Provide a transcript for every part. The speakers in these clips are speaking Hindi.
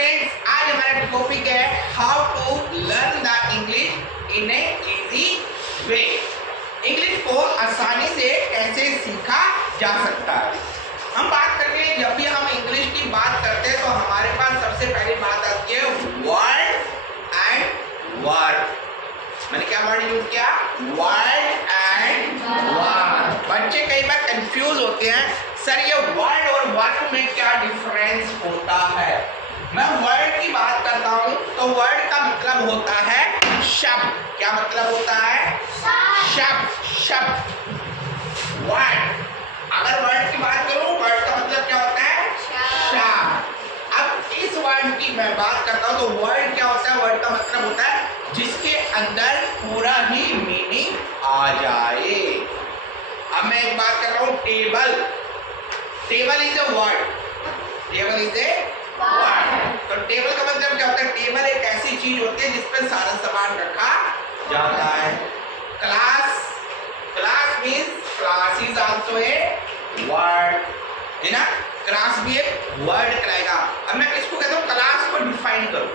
फ्रेंड्स, आज हमारा टॉपिक है how to learn the English in a easy way. English को आसानी से कैसे सीखा जा सकता है। हम बात करते हैं, जब भी हम इंग्लिश की बात करते हैं तो हमारे पास सबसे पहली बात आती है वर्ड एंड वर्ब। मैंने क्या वर्ड यूज किया? Word and verb. बच्चे कई बार कंफ्यूज होते हैं, सर ये वर्ड और वर्ब में क्या डिफरेंस होता है। मैं वर्ड की बात करता हूँ तो वर्ड का मतलब होता है शब्द। क्या मतलब होता है? शब्द। शब्द वर्ड। अगर वर्ड की बात करूँ, वर्ड का मतलब क्या होता है? शब्द। अब इस वर्ड की मैं बात करता हूँ तो वर्ड क्या होता है? वर्ड का मतलब होता है जिसके अंदर पूरा ही मीनिंग आ जाए। अब मैं एक बात कर रहा हूँ, table. Table is a word. Table is a word. तो टेबल का मतलब क्या होता है? टेबल एक ऐसी चीज होती है जिस पर सारा सामान रखा जाता है। Class. Class means class is also a word, है ना। क्लास भी एक वर्ड कहलाएगा। अब मैं किसको कहता हूँ? क्लास को डिफाइन करूँ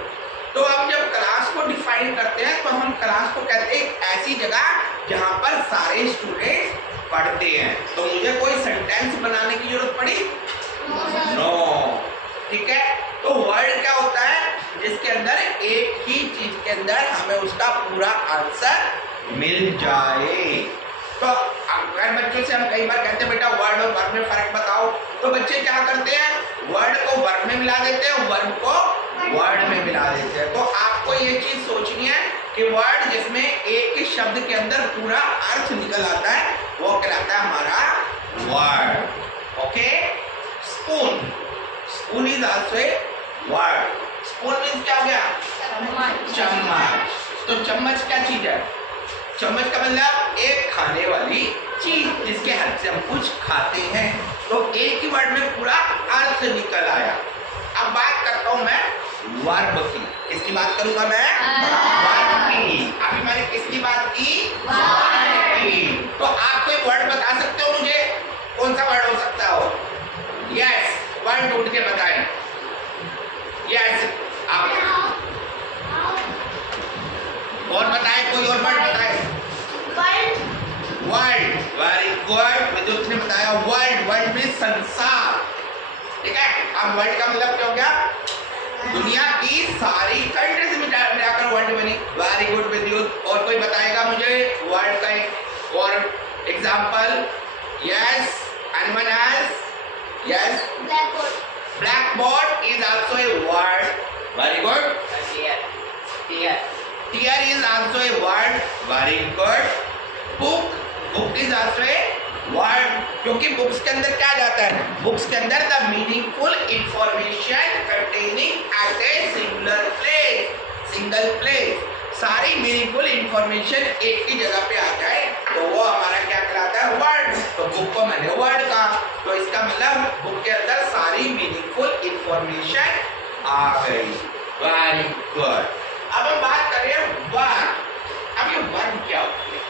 तो हम जब क्लास को डिफाइन करते हैं तो हम क्लास को कहते हैं एक ऐसी जगह जहाँ पर सारे स्टूडेंट्स पढ़ते हैं। तो मुझे कोई सेंटेंस बनाने की जरूरत पड़ी? नो। ठीक है। तो वर्ड क्या होता है? जिसके अंदर एक ही चीज के अंदर हमें उसका पूरा आंसर मिल जाए। तो अगर बच्चों से हम कई बार कहते हैं बेटा वर्ड और वर्ब में फर्क बताओ, तो बच्चे क्या करते हैं? वर्ड को वर्ब में मिला देते हैं, वर्ब को वर्ड में मिला देते हैं। तो आपको ये चीज सोचनी है कि वर्ड जिसमें एक ही शब्द के अंदर पूरा अर्थ निकल आता है वो कहलाता है हमारा word. Okay. Spoon. Spoon is also a word. Spoon means क्या हो गया? चम्मच। तो चम्मच क्या चीज है? चम्मच का मतलब एक खाने वाली चीज जिसके हाथ से हम कुछ खाते हैं। तो एक ही वर्ड में पूरा अर्थ निकल आया। अब बात करता हूं मैं वर्ब की। किसकी बात करूंगा मैं? वर्ब की। अभी मैंने किसकी बात की? वर्ब की। तो आप कोई वर्ड बता सकते हो मुझे? कौन सा वर्ड हो सकता हो? यस, वर्ड ढूंढ के बताएं। यस, आप और बताएं, कोई और वर्ड बताएं। वर्ल्ड। Very good. विद्युत ने बताया वर्ल्ड। वर्ल्ड में संसार। ठीक है। अब वर्ल्ड का मतलब क्या हो गया? दुनिया की सारी कंट्रीज में जाकर वर्ल्ड बनी। वेरी गुड विद्युत। और कोई बताएगा मुझे वर्ल्ड का एक और example? Yes, anyone else? Yes, blackboard. Blackboard is also a word. Very good. Tear is also a word. Very good. Book. Book is also a word, क्योंकि बुक्स के अंदर क्या जाता है? बुक्स के अंदर the meaningful information containing at a single place. Single place. सारी मीनिंगफुल इंफॉर्मेशन एक ही जगह पे आ जाए तो वो हमारा क्या कहलाता है? वर्ड। तो बुक को मैंने वर्ड कहा, तो इसका मतलब बुक के अंदर सारी मीनिंगफुल इंफॉर्मेशन आ गई। Very good. अब हम बात करें वर्ब। अब ये वर्ब क्या होती है?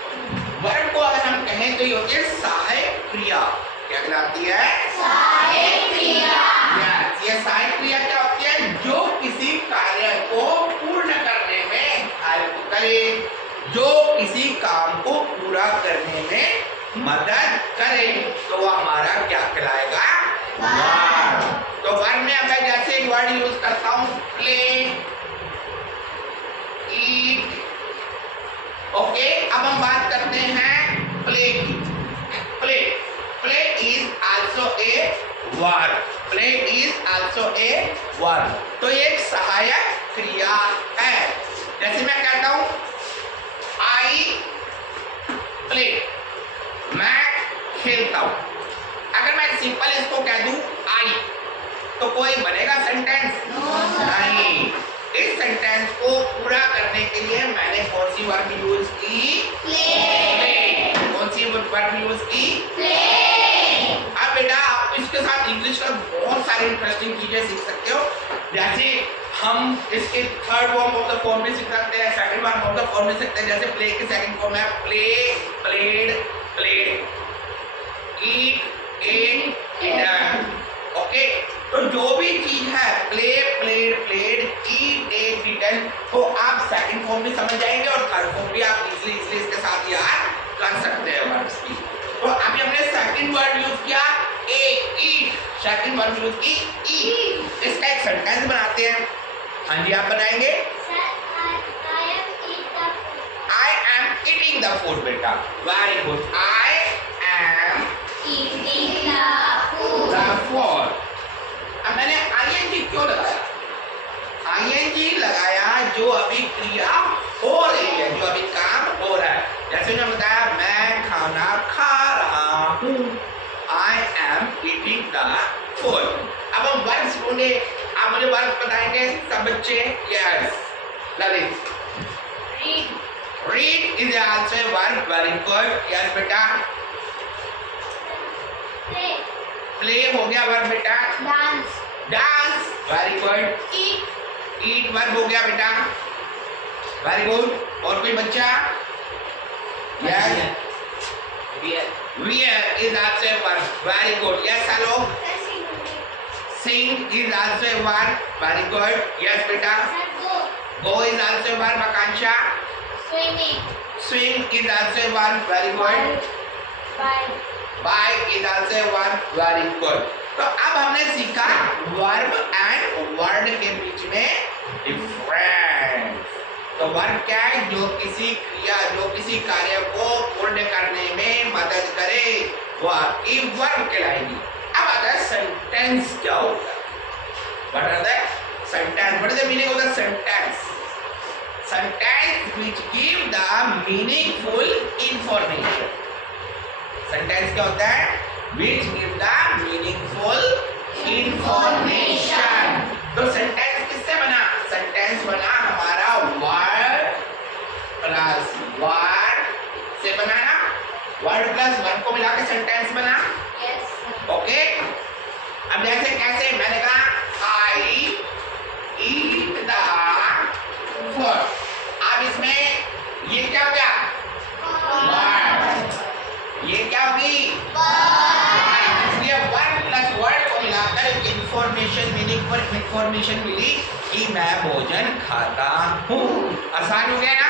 वर्ब को अगर हम कहें तो ये होती है सहायक क्रिया। क्या कहलाती है? सहायक क्रिया। ये सहायक क्रिया क्या होती है? जो किसी कार्य को पूर्ण करने में हेल्प करे, जो किसी काम को पूरा करने में मदद करे, तो वो हमारा क्या कहलाएगा? वर्ब। तो वर्ब में अब मैं जैसे एक वर्ड यूज करता हूँ, प्ले, ईट। ओके। अब हम बात करते हैं प्ले की। Play. Play is also a verb. Play is also a verb. तो ये एक सहायक क्रिया है। जैसे मैं कहता हूं आई प्ले, मैं खेलता हूं। अगर मैं सिंपल इसको कह दूं आई, तो कोई बनेगा सेंटेंस? नहीं। इस सेंटेंस को पूरा करने के लिए मैंने कौन सी वर्ब यूज की? प्ले। कौन सी वर्ब यूज की? प्ले। अब बेटा आप इसके साथ इंग्लिश का बहुत सारी इंटरेस्टिंग चीजें सीख सकते हो। जैसे हम इसके third form of the form में सीख सकते हैं, second form of the form में सीखते हैं। जैसे प्ले की सेकंड फॉर्म है प्ले, प्लेड, प्लेड, ईट, एट, ईटन। ओके। तो जो भी चीज है प्ले, प्लेड, प्लेड, सेकंड, तो आप सेकंड फॉर्म भी समझ जाएंगे और थर्ड फॉर्म भी आप इजीली इसके साथ याद कर सकते हैं वर्ड्स की। तो अभी हमने सेकंड वर्ड यूज किया ईट, सेकंड वर्ड यूज की ईट। इसका एक सेंटेंस बनाते हैं। हाँ जी, आप बनाएंगे। I am eating the food, बेटा। Very good. I am eating the food. अब मैंने ing क्यों लगाया? ing लगाया जो अभी क्रिया हो रही है, जो अभी काम हो रहा है। जैसे मैंने बताया मैं खाना खा रहा हूँ, I am eating the food। अब हम वर्ड्स ढूंढे, आप मुझे वर्ड्स बताएंगे सब बच्चे? Yes Lalit. Read is also a verb. Very good. Yes बेटा। Play हो गया वर्ब बेटा। Dance. Very good. Eat verb हो गया बेटा। Very good. और कोई बच्चा? Yes. Wear is also a verb. Very good. Yes Alok. Sing is also a verb. Very good. Yes बेटा। Go is also a verb. Akansha. Swing is also a verb. Very good. Buy is also a verb. Very good. तो अब हमने सीखा वर्ब एंड वर्ड के बीच में डिफरेंस। तो वर्ब क्या है? जो किसी क्रिया, जो किसी कार्य को पूर्ण करने में मदद करे, वो आपकी वर्ब कहलाएगी। अब आता है सेंटेंस क्या होता है? What are the sentence? What is the meaning of the sentence? Sentence which give the meaningful information. Sentence क्या होता है? Which give the meaningful information. तो sentence किससे बना? Sentence बना हमारा word plus word से बना ना? Word plus word को मिला के sentence बना? Yes. Okay? अब जैसे कैसे? मैंने कहा I eat the food। अब इसमें ये क्या हो गया? वर्ड। ये क्या होगी? इसलिए वर्ड प्लस वर्ड को मिलाकर एक इंफॉर्मेशन, मीनिंगफुल इंफॉर्मेशन मिली कि मैं भोजन खाता हूँ। आसान हो गया ना?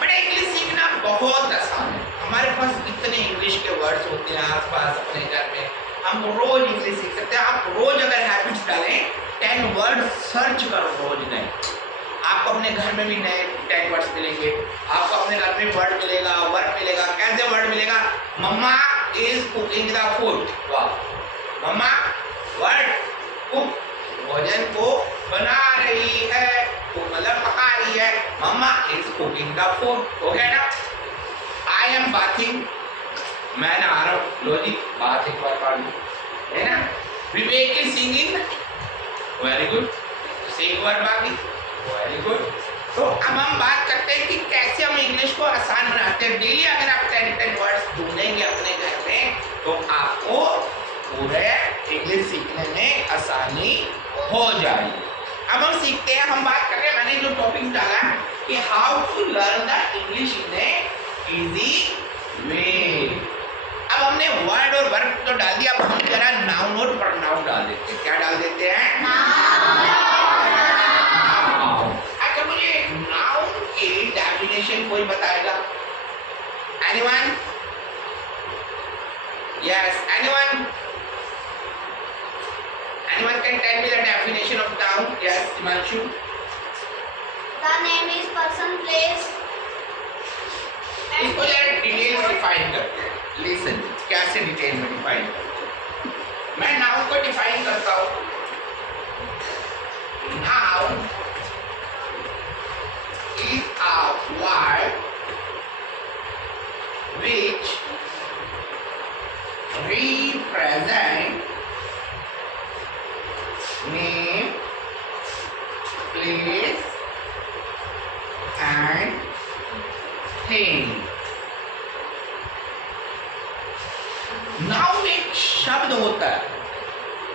बट इंग्लिश सीखना बहुत आसान है। हमारे पास इतने इंग्लिश के वर्ड्स होते हैं आसपास अपने घर में, हम रोज इंग्लिश सीख सकते हैं। आप रोज अगर हैबिट्स डालें 10 वर्ड सर्च करो रोज नए, आपको अपने घर में भी नए 10 वर्ड्स मिलेंगे। आपको अपने घर में वर्ड मिलेगा, वर्ड मिलेगा। कैसे वर्ड मिलेगा? मम्मा इज कुकिंग द फूड। वाह, मम्मा वर्ड कुक, भोजन को बना रही है, तो मतलब पका रही है। मम्मा इज कुकिंग द फूड। हो गया ना? आई एम बाथिंग, मैं नहा रहा हूँ। लो जी, बाथिंग वर्ड पढ़ लो, है ना? Vivek is singing. Very good, sing word बाकी। Very good. तो अब हम बात करते हैं कि कैसे हम इंग्लिश को आसान बनाते हैं। डेली अगर आप 10 वर्ड्स ढूंढेंगे अपने घर में, तो आपको पूरे इंग्लिश सीखने में आसानी हो जाएगी। अब हम सीखते हैं, हम बात कर रहे हैं, मैंने जो टॉपिक डाला कि how to learn the English in a easy way. अब हमने वर्ड और वर्ब तो डाल दिया, अब हम जरा नाउन और प्रोनाउन डाल देते हैं। क्या डाल देते हैं? नाउन। अच्छा, मुझे नाउन की डेफिनेशन कोई बताएगा? Anyone? Yes, anyone? Anyone can tell me the definition of noun? Yes, Himanshu. The name is person, place. इसको जरा डिटेल में डिफाइन करते हैं। लिसन, कैसे डिटेल में डिफाइन करते हैं? मैं नाउन को डिफाइन करता हूँ। Noun is a word which represent name, place and thing। Noun एक शब्द होता है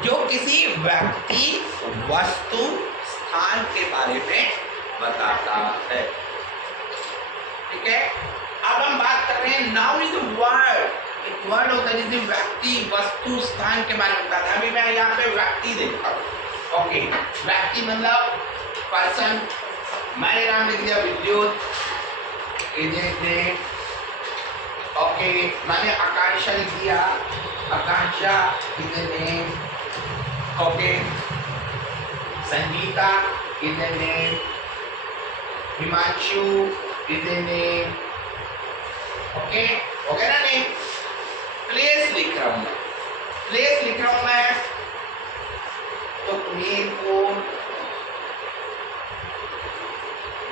जो किसी व्यक्ति, वस्तु, स्थान के बारे में बताता है। ठीक है? अब हम बात कर रहे हैं नाउन इज वर्ड। एक वर्ड होता है जिसे व्यक्ति, वस्तु, स्थान के बारे में बताता है। अभी मैं यहाँ पे व्यक्ति देखता हूँ। ओके, व्यक्ति मतलब पर्सन, मैंने नाम लिख दिया विद्युत, इज ओके। मैंने आकांक्षा लिख दिया, Akanksha is a name, okay. Sangeeta is a name, Himanshu is a name, okay. Okay ना नेम। प्लेस लिख रहा हूं मैं, प्लेस लिख रहा हूं मैं, तो Mirpur,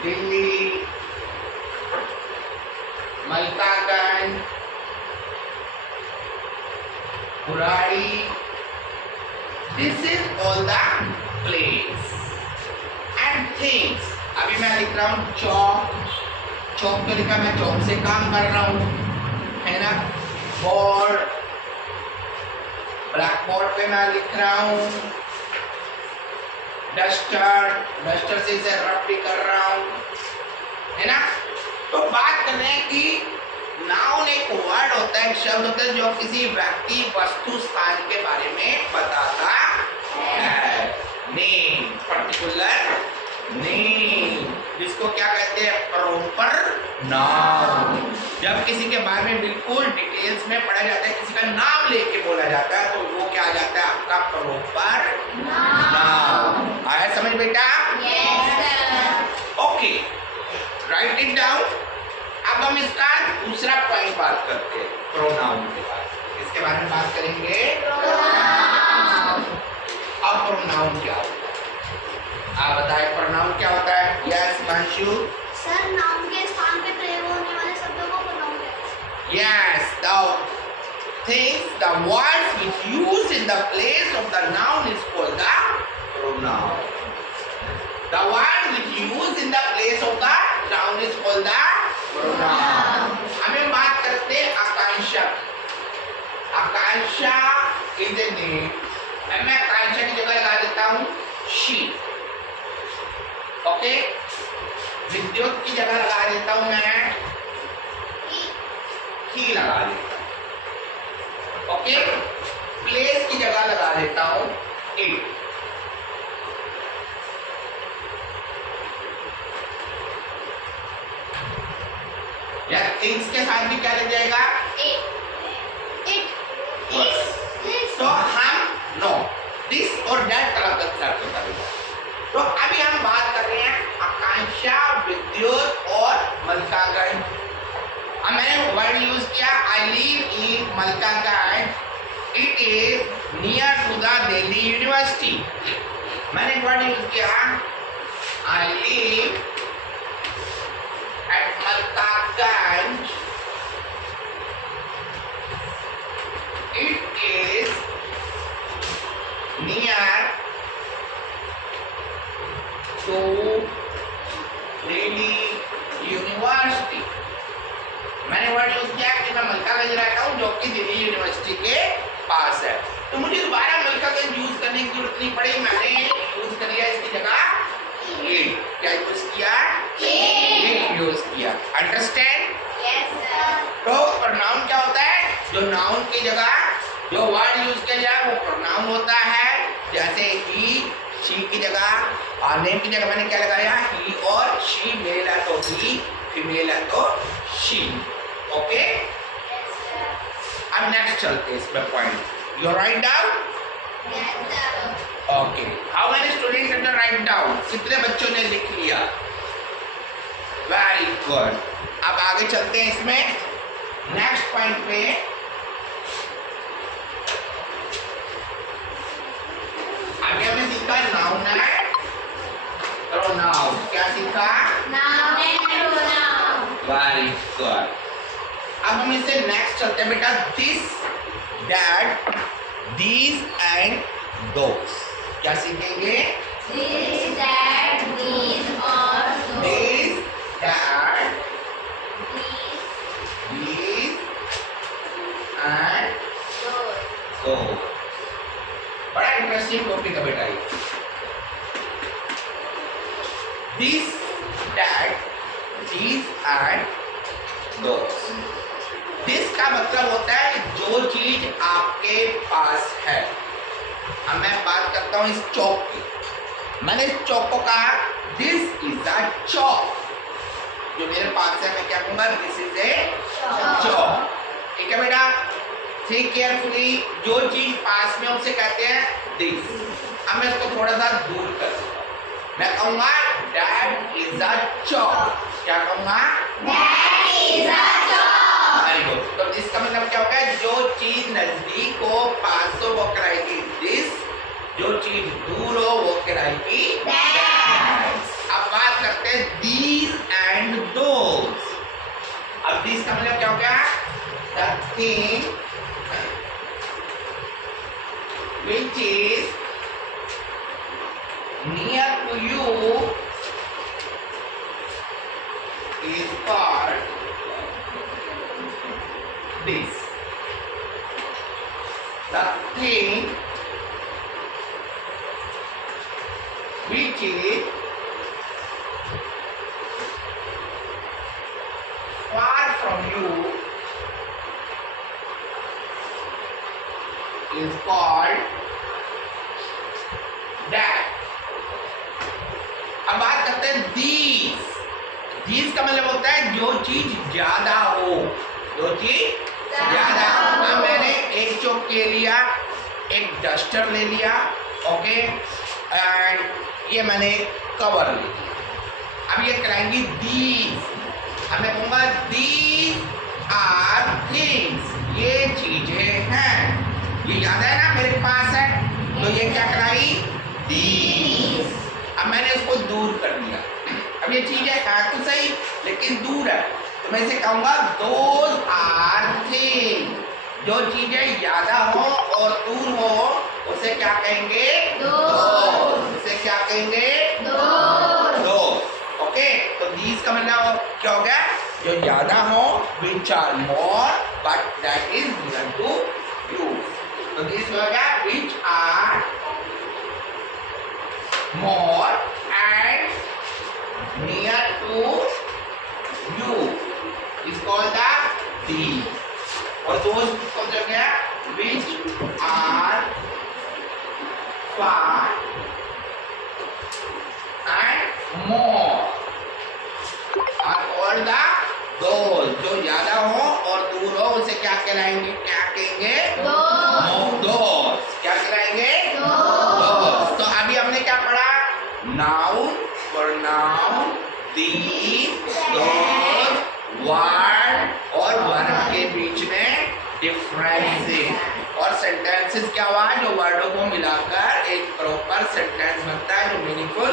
Delhi, Malkaganj, Burari, this is all the place and things. अभी मैं लिख रहा हूँ चौक, चौक तो लिखा, मैं चौक से काम कर रहा हूँ, है ना। बोर्ड, ब्लैक बोर्ड पे मैं लिख रहा हूँ। डस्टर, डस्टर से इसे रब भी कर रहा हूँ, है ना। तो बात कर रहे हैं कि नाउन एक वर्ड होता है, एक शब्द होता है जो किसी व्यक्ति, वस्तु, स्थान के बारे में बताता है। नेम, पर्टिकुलर नेम, जिसको क्या कहते हैं, प्रॉपर नाउन। जब किसी के बारे में बिल्कुल डिटेल्स में पढ़ा जाता है, किसी का नाम लेके बोला जाता है, तो वो क्या आ जाता है, आपका प्रॉपर नाउन। आया समझ बेटा? Yes, sir. Okay, right it down. अब हम इसका दूसरा पॉइंट बात करते हैं, प्रोनाउन के बारे। इसके बारे में बात करेंगे, Pronoun. अब प्रोनाउन क्या होता है, आप बताएं प्रोनाउन क्या होता है। यस मांशु। सर, नाउन के स्थान पे प्रयोग होने वाले शब्दों को प्रोनाउन कहते हैं। Yes, the things, the words which used in the place of the noun is called the pronoun. The word which used in the place of the noun is called the pronoun. हमें बात करते हैं आकांक्षा। आकांक्षा is a name. मैं आकांक्षा की जगह लगा देता हूँ she. ओके। विद्युत की जगह लगा देता हूँ मैं ही लगा देता हूँ, ओके। प्लेस की जगह लगा देता हूँ इट। या थिंग्स के साथ भी क्या लग जाएगा, तो हम नो दिस और दैट तरह का सर्च करेंगे। तो अभी हम बात कर रहे हैं आकांक्षा, विद्युत और मलकागंज। अब मैंने वर्ड यूज किया, I live in Malkaganj, it is near to the Delhi University. मैंने वर्ड यूज किया, I live at Malkaganj, it is near to Delhi University. मैंने वर्ड यूज किया कि मैं मलकागंज रहता हूँ, जो कि दिल्ली यूनिवर्सिटी के पास है। तो मुझे दोबारा मलकागंज यूज करने की जरूरत नहीं पड़ी, मैंने यूज कर लिया इसकी जगह इट। क्या यूज किया, इट यूज किया। अंडरस्टैंड? Yes, sir. तो प्रोनाउन क्या होता है, जो नाउन की जगह जो वर्ड यूज किया जाए वो प्रोनाउन होता है। जैसे ही, शी की जगह, और नेम की जगह मैंने क्या लगाया, ही और शी। मेल है तो ही, फीमेल है तो शी, ओके। Yes, sir. अब नेक्स्ट चलते हैं इसमें point. You write down, Yes, sir. Okay. How many students have write down, कितने बच्चों ने लिख लिया, वेरी गुड। अब आगे चलते हैं इसमें नेक्स्ट पॉइंट पे। अभी हमने सीखा नाउन है, प्रोनाउन। क्या सीखा, Noun and pronoun. Very good. अब हम इससे नेक्स्ट चलते हैं बेटा, this, that, these and those. क्या सीखेंगे, This, that, these, or those. This, that, These, these and those. दोस। बड़ा इंटरेस्टिंग टॉपिक है बेटा ये। This, that, these and those. This का मतलब होता है जो चीज आपके पास है। अब मैं बात करता हूँ इस चौक की। मैंने इस चौक को कहा दिस इज अ चॉक। जो मेरे पास है मैं क्या कहूंगा, दिस इज ए चॉक। ठीक है बेटा, थिंक केयरफुली। जो चीज पास में उसे कहते हैं दिस। अब मैं इसको थोड़ा सा दूर कर दूंगा, मैं कहूंगा दैट इज अ चॉक। क्या कहूंगा, That is a chalk. Very good. तो इसका मतलब क्या होगा, जो चीज नजदीक हो पास हो वो कराएगी दिस, जो चीज दूर हो वो कराएगी दैट। अब बात करते हैं these and those। अब these का मतलब क्या हो गया, the thing which is near to you is called this. The thing which is far from you is called that. अब बात करते हैं these। these का मतलब होता है जो चीज ज्यादा हो, जो चीज ज्यादा हो। अब मैंने एक चौक ले लिया, एक डस्टर ले लिया, ओके, एंड ये मैंने कवर ले लिया। अब ये कराएंगी these। अब मैं कहूँगा these are things, ये चीजें हैं। ये याद है ना, मेरे पास है, तो ये क्या कराई, these। अब मैंने उसको दूर कर दिया। अब ये चीजें है तो सही लेकिन दूर है, तो मैं इसे कहूँगा those are things। जो चीजें ज्यादा हो और दूर हो उसे क्या कहेंगे, those। उसे क्या कहेंगे, those। ओके, तो these का मतलब क्या हो गया, जो ज्यादा हो, which are more but that is near to you। तो this हो गया which are more and near to you is called the these। और those को जो है which are far and more are called the those। जो ज्यादा हो और दूर हो उसे क्या कहलाएंगे, क्या कहेंगे, those। क्या कहलाएंगे, those। तो अभी हमने क्या पढ़ा, noun, pronoun, these, those, word और वर्ब के बीच में डिफरेंसेस। और सेंटेंसेस क्या हुआ, जो वर्डों को मिलाकर एक प्रॉपर सेंटेंस बनता है जो मीनिंगफुल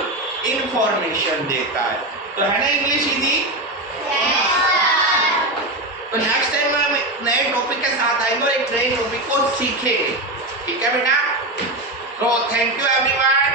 इंफॉर्मेशन देता है। तो है ना इंग्लिश इजी। तो नेक्स्ट टाइम हम नए टॉपिक के साथ आएंगे और एक नए टॉपिक को सीखेंगे। ठीक है बेटा, तो थैंक यू एवरीवन।